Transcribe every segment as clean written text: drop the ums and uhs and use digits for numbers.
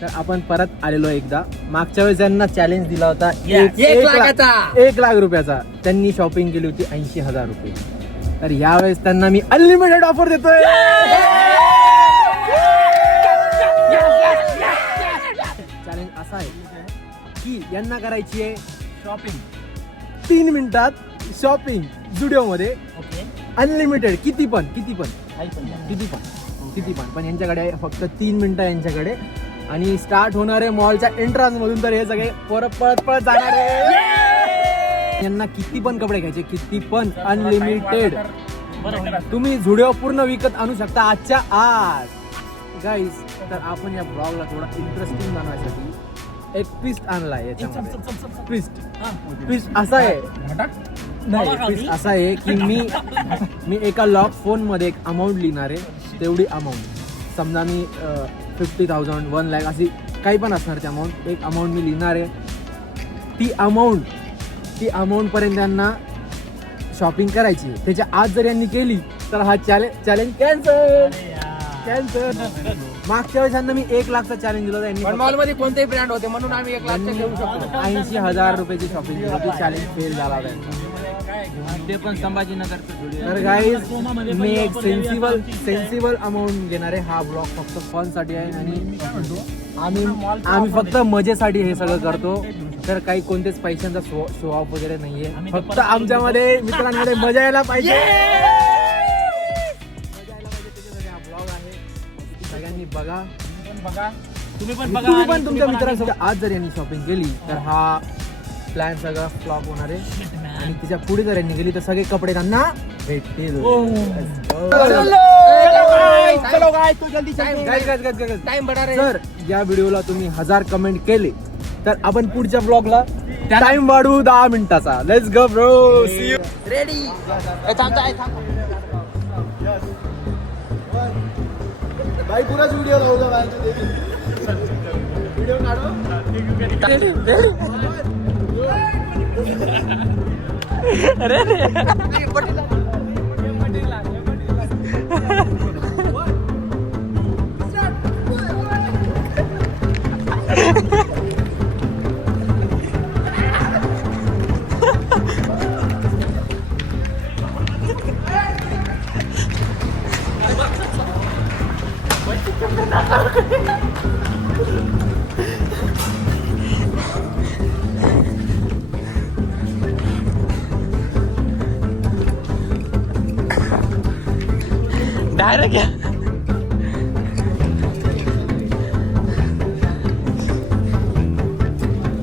तर आपण परत आलेलो एकदा. मागच्या वेळेस त्यांना चॅलेंज दिला होता 1 लाख रुपयाचा. त्यांनी शॉपिंग केली होती 80,000 रुपये. तर यावेळेस त्यांना मी अनलिमिटेड ऑफर देतोय. चॅलेंज असा आहे की यांना करायची आहे शॉपिंग 3 मिनिटात. शॉपिंग जुडिओ मध्ये अनलिमिटेड, किती पण पण यांच्याकडे आहे फक्त 3 मिनिटं यांच्याकडे. आणि स्टार्ट होणार आहे मॉलच्या एंट्रन्स मधून. तर हे सगळे पळत जाणार आहे. यांना किती पण कपडे घ्यायचे, किती पण, अनलिमिटेड. तुम्ही जुडिओ पूर्ण विकत आणू शकता आजच्या आज गाईज. तर आपण या ब्लॉगला थोडा इंटरेस्टिंग बनवायसाठी एक ट्विस्ट आणलाय याच्यामध्ये. ट्विस्ट असा आहे नाही, ट्विस्ट असा आहे की मी एका लॉक फोन मध्ये एक अमाऊंट लिहिणार आहे. तेवढी अमाऊंट समजा मी 50,000 1 लाख अशी काही पण असणार ती अमाऊंट. एक अमाऊंट मी लिहिणार आहे. ती अमाऊंट पर्यंत त्यांना शॉपिंग करायची. त्याच्या आज जर यांनी केली तर हा चॅलेंज कॅन्सल. मागच्या वेळेस मी 1 लाखचा चॅलेंज दिला होता. मॉलमध्ये कोणतेही ब्रँड होते म्हणून आम्ही 1 लाख घेऊ शकतो. 80,000 रुपयाची शॉपिंग केली होती. चॅलेंज फेल झाला होता. ते पण संभाजीनगर. तर गाईज मी एक सेन्सिबल अमाऊंट घेणार आहे. हा ब्लॉग फक्त फन साठी आहे आणि आम्ही फक्त मजेसाठी हे सगळं करतो. तर काही कोणतेच पैशांचा शो ऑफ वगैरे नाहीये. फक्त आमच्यामध्ये मित्रांमध्ये मजा यायला पाहिजे. हा ब्लॉग आहे, सगळ्यांनी बघा. तुम्ही पण तुमच्या मित्रांसोबत. आज जर यांनी शॉपिंग केली तर हा प्लॅन सगळा फ्लॉप होणार आहे. आणि तिच्या पुढे जर यांनी गेली तर सगळे कपडे त्यांना भेटतील. सर या व्हिडिओला तुम्ही 1000 कमेंट केले तर आपण पुढच्या ब्लॉगला टाइम वाढवू 10 मिनिटाचा. Let's go bro. See you. Ready. भाई पूरा व्हिडिओ लावू द्या. व्हिडिओ काढू. डायरेक्ट घ्या.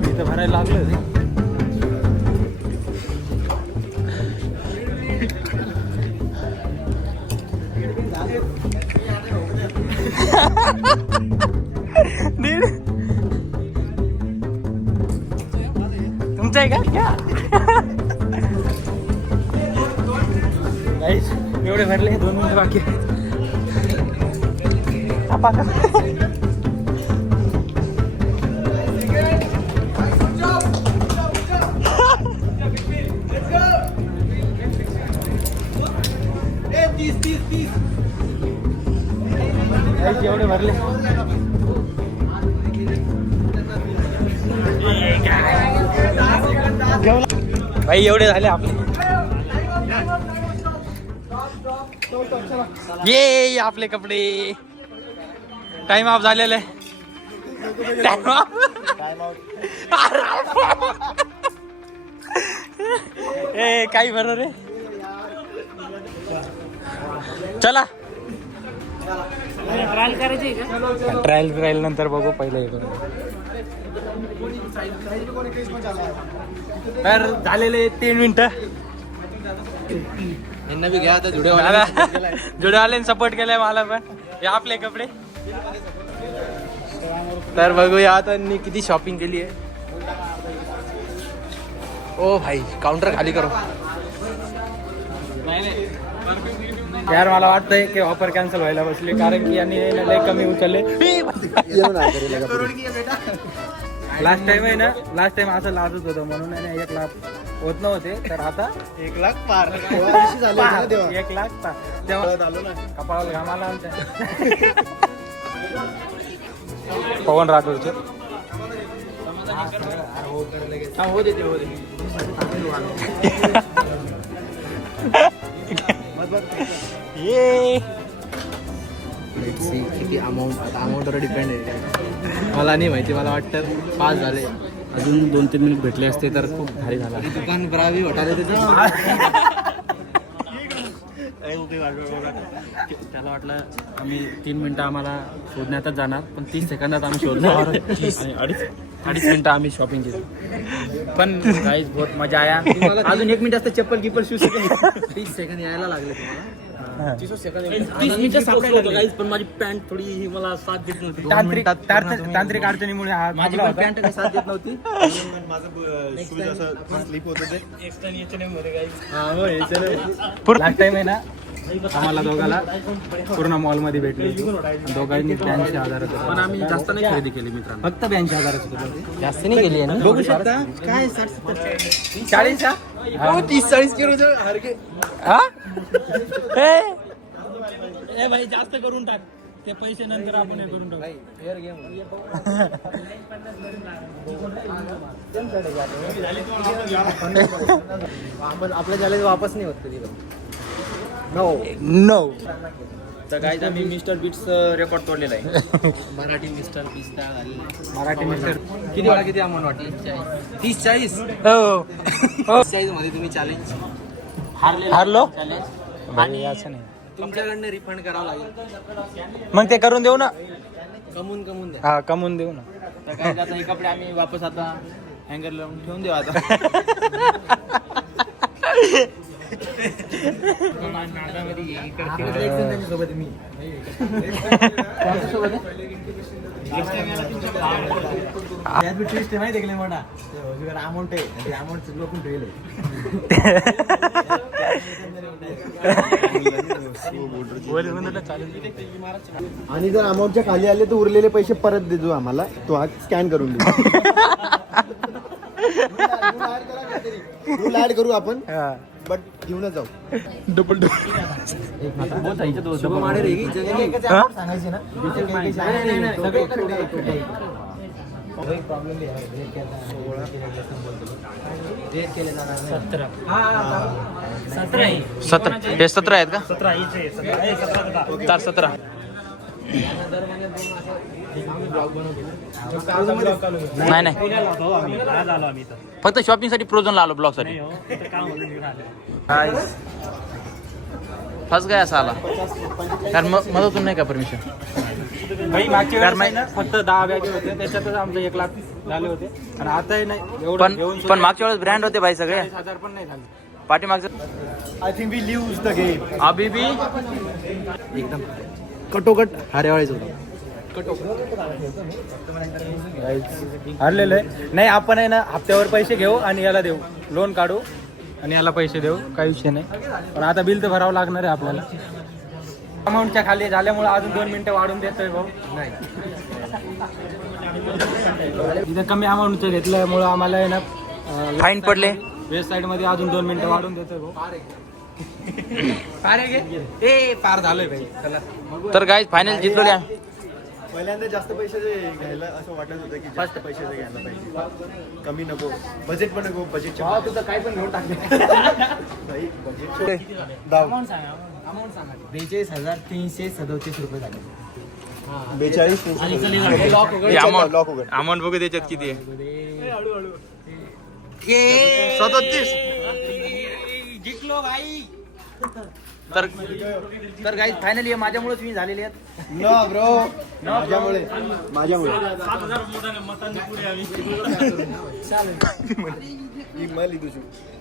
इथं भरायला लागलं. तुमचं आहे का घ्या. एवढे भरले. 2 मिनिट बाकी. एवढे भरले. भाई एवढे झाले आपले. ये आपले कपडे. टाइम ऑफ झालेला आहे. Time of. ए काही बरोबर रे. चला ट्रायल करायची का. ट्रायल नंतर बघू. पहिले हे करू. तर झालेले 3 मिनिटं. यांना बी घ्या आता. जुडे आले सपोर्ट केलाय मला पण. हे आपले कपडे. तर बघूया आता किती शॉपिंग केली आहे. ओ भाई काउंटर खाली करो. यार मला वाटतंय की ऑफर कॅन्सल व्हायला बसली. कारण की यांनी लय कमी उचलले. लास्ट टाइम आहे ना. लास्ट टाइम असं लाजत होतं म्हणून 1 लाख होत नव्हते. तर आता 1 लाख पार. 1 लाख पार. तेव्हा कपाळाला घाम आला आमच्या. पवन राठोडचे. हो दे हो दे. ये किती अमाऊंटवर डिपेंड आहे. मला नाही माहिती, मला वाटतं 5 झाले. अजून 2-3 मिनिट भेटले असते तर खूप भारी झाला. दुकान बरावी वाटायला त्याला वाटलं आम्ही 3 मिनिटं आम्हाला शोधण्यातच जाणार, पण 30 सेकंदात आम्ही शोधणार आणि अडीच मिनिटं आम्ही शॉपिंग केली. पण गाईज बहुत मजा आया. अजून 1 मिनिट असतं चप्पल कीपर शूज 30 सेकंद यायला लागले तुम्हाला. 30 मिनिटं सापडायला लागली. पण माझी पॅन्ट थोडी मला साथ देत नव्हती. तांत्रिक अडचणीमुळे हा माझी पण पॅन्ट काही साथ देत नव्हती. लास्ट टाइम आहे ना आम्हाला दोघाला पूर्ण मॉल मध्ये भेटले. दोघांनी 82,000 होते. पण आम्ही जास्त नाही खरेदी केली मित्रांनो, फक्त 82,000 होते. जास्त नाही गेली आहे. बघू शकता काय 40 30-40 किलो हरके. ए भाई जास्त करून टाक ते पैसे, नंतर आपण हे करून टाकू. आपल्या झाले वापस नाही होत कधी. नो. तर गाईज आम्ही मिस्टर बीट्स रेकॉर्ड तोडलेला आहे. मराठी मिस्टर पिस्ता मराठी मिस्टर. किती वेळा किती अमाऊंट वाटली? 30-40. हो 40 मध्ये तुम्ही चॅलेंज हारलो. आणि असं नाही, तुमच्याकडनं रिफंड करावं लागेल. मग ते करून देऊ ना. कमवून द्या. हा कमवून देऊ ना. तर काय आता हे कपडे आम्ही वापस आता हँगर लावून ठेवून देऊ आता. त्यांच्यासोबत मी ट्विस्ट माहिती आहे मोठा अमाऊंट आहे. अमाऊंट लोकून ठेवले. आणि जर अमाऊंटच्या खाली आले तर उरलेले पैसे परत देतो आम्हाला. तो हा स्कॅन करून देऊ. रूल ऍड करू आपण, बट घेऊनच जाऊ. सांगायचे ना. हे 17 आहेत का? 17. नाही फक्त शॉपिंग साठी प्रोझोनला आलो, ब्लॉग साठी. फस गया साला. कारण मदतून नाही का परमिशन. फक्त 10 बॅग होते, त्याच्यातच आमचं 1 लाख झाले होते. आणि आता नाही पण मागच्या वेळेस ब्रँड होते भाई सगळे. 1000 पण नाही झाले पाठीमागचं. I think we lose the game. अभी भी एकदम कटोकट हारेवाळीच होतं. हरलेलं आहे. नाही आपण आहे ना हप्त्यावर पैसे घेऊ आणि याला देऊ, लोन काढू आणि याला पैसे देऊ, काही विषय नाही. पण आता बिल तर भरावं लागणार आहे आपल्याला. अमाऊंटच्या खाली झाल्यामुळे अजून 2 मिनिटं वाढून देतोय भाऊ. नाही इथं कमी अमाऊंटचं घेतल्यामुळं आम्हाला आहे ना फाईन पडले. वेस्ट साईड मध्ये अजून 2 मिनिटं वाढून देतोय भाऊ. पार झालोय भाई. चला तर गाईज फायनल जिंकलोय. पहिल्यांदा जास्त पैसे घ्यायला असं वाटत होतं की जास्त पैसे घ्यायला पाहिजे, कमी नको, बजेट पण नको. बजेटच्या तुझं काय पण घेऊन टाकले. दाव अमाऊंट सांगा. 42,337 रुपये झाले. 42 लॉक उघड. अमाऊंट बघू त्याच्यात किती आहे. 37. जिंकलो भाई. तर गाईज फायनली माझ्यामुळेच मी झालेले आहेत. नो ब्रो, माझ्यामुळे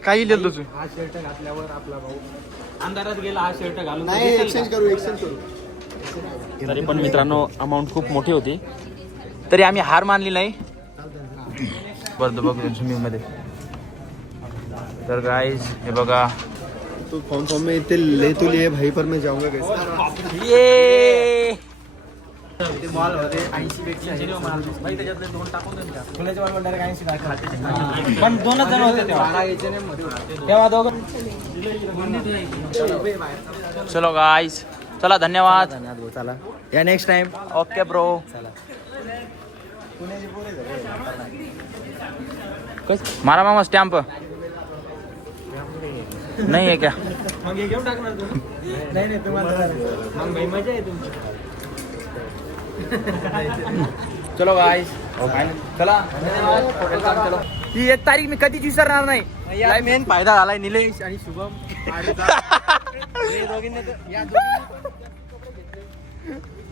काही लिहिलं तुझं. हा शर्ट घातल्यावर आपला भाऊ अंधारात गेला. हा शर्ट घालून नाही, एक्सचेंज करू. तरी पण मित्रांनो अमाऊंट खूप मोठी होती, तरी आम्ही हार मानली नाही. बरं बघू स्विमिंग मध्ये. तर गाईज हे बघा, तो फॉर्म में इतने ले तो लिए भाई, पर मैं जाऊंगा कैसे. ये मॉल मध्ये 80 पेक्षा भाई त्याच्यातले 2 टाकून द्या. फुलाच्या मॉल मध्ये 80 टाकले. पण 2च जण होते तेव्हा. 12 H&M मध्ये होते. तेव्हा दोघं. चलो गाईज चला धन्यवाद. धन्यवाद भाऊ, चला या नेक्स्ट टाइम. Okay bro. मारा मामा स्टॅम्प नाही आहे क्या? मग हे घेऊन टाकणार तू? नाही तुम्हाला मग भाई मजा आहे तुमची. चलो गाईस चला धन्यवाद. चलो ही 1 तारीख मी कधीच विसरणार नाही. या मेन फायदा झालाय निलेश आणि शुभम आडेचा. हे दोघींनी तर- या दोघींनी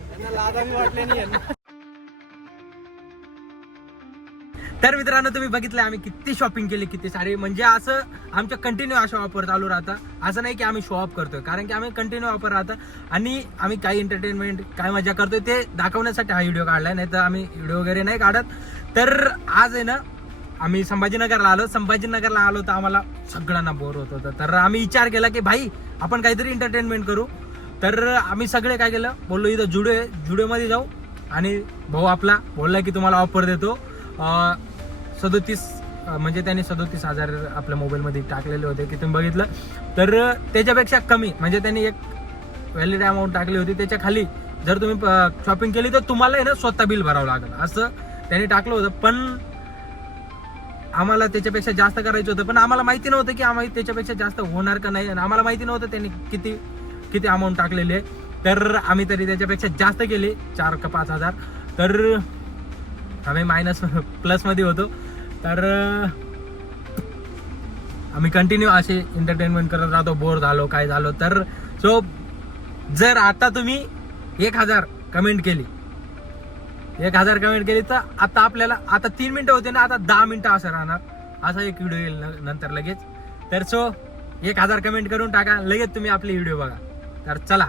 त्यांना लाजा बी वाटले नाही यांना. तर मित्रांनो तुम्ही बघितलं आम्ही किती शॉपिंग केली, किती सारे, म्हणजे असं आमच्या कंटिन्यू अशा ऑफर चालू राहतात. असं नाही की आम्ही शो ऑफ करतोय, कारण की आम्ही कंटिन्यू ऑफर राहतात आणि आम्ही काही एंटरटेनमेंट काय मजा करतोय ते दाखवण्यासाठी हा व्हिडिओ काढलाय, नाही तर आम्ही व्हिडिओ वगैरे नाही काढत. तर आज आहे ना आम्ही संभाजीनगरला आलो तर आम्हाला सगळ्यांना बोर होत होतं. तर आम्ही विचार केला की भाई आपण काहीतरी एंटरटेनमेंट करू. तर आम्ही सगळे काय केलं, बोललो इथं जुडिओमध्ये जाऊ. आणि भाऊ आपला बोलला की तुम्हाला ऑफर देतो 37 म्हणजे त्यांनी 37,000 आपल्या मोबाईलमध्ये टाकलेले होते की तुम्ही बघितलं. तर त्याच्यापेक्षा कमी म्हणजे त्यांनी एक व्हॅलिड अमाऊंट टाकली होती, त्याच्या खाली जर तुम्ही शॉपिंग केली तर तुम्हाला आहे ना स्वतः बिल भरावं लागेल असं त्यांनी टाकलं होतं. पण आम्हाला त्याच्यापेक्षा जास्त करायचं होतं, पण आम्हाला माहिती नव्हतं की आम्हाला त्याच्यापेक्षा जास्त होणार का नाही, आणि आम्हाला माहिती नव्हतं त्यांनी किती अमाऊंट टाकलेली आहे. तर आम्ही तरी त्याच्यापेक्षा जास्त केले 4 का 5,000. तर आम्ही प्लसमध्ये होतो. तर आम्ही कंटिन्यू असे एंटरटेनमेंट करत राहतो, बोर झालो काय झालो तर. सो जर आता तुम्ही 1,000 कमेंट केली तर आता आपल्याला आता 3 मिनिटं होते ना, आता 10 मिनिटं असं राहणार, असा एक व्हिडिओ येईल नंतर लगेच. तर सो 1,000 कमेंट करून टाका, लगेच तुम्ही आपली व्हिडिओ बघा. तर चला.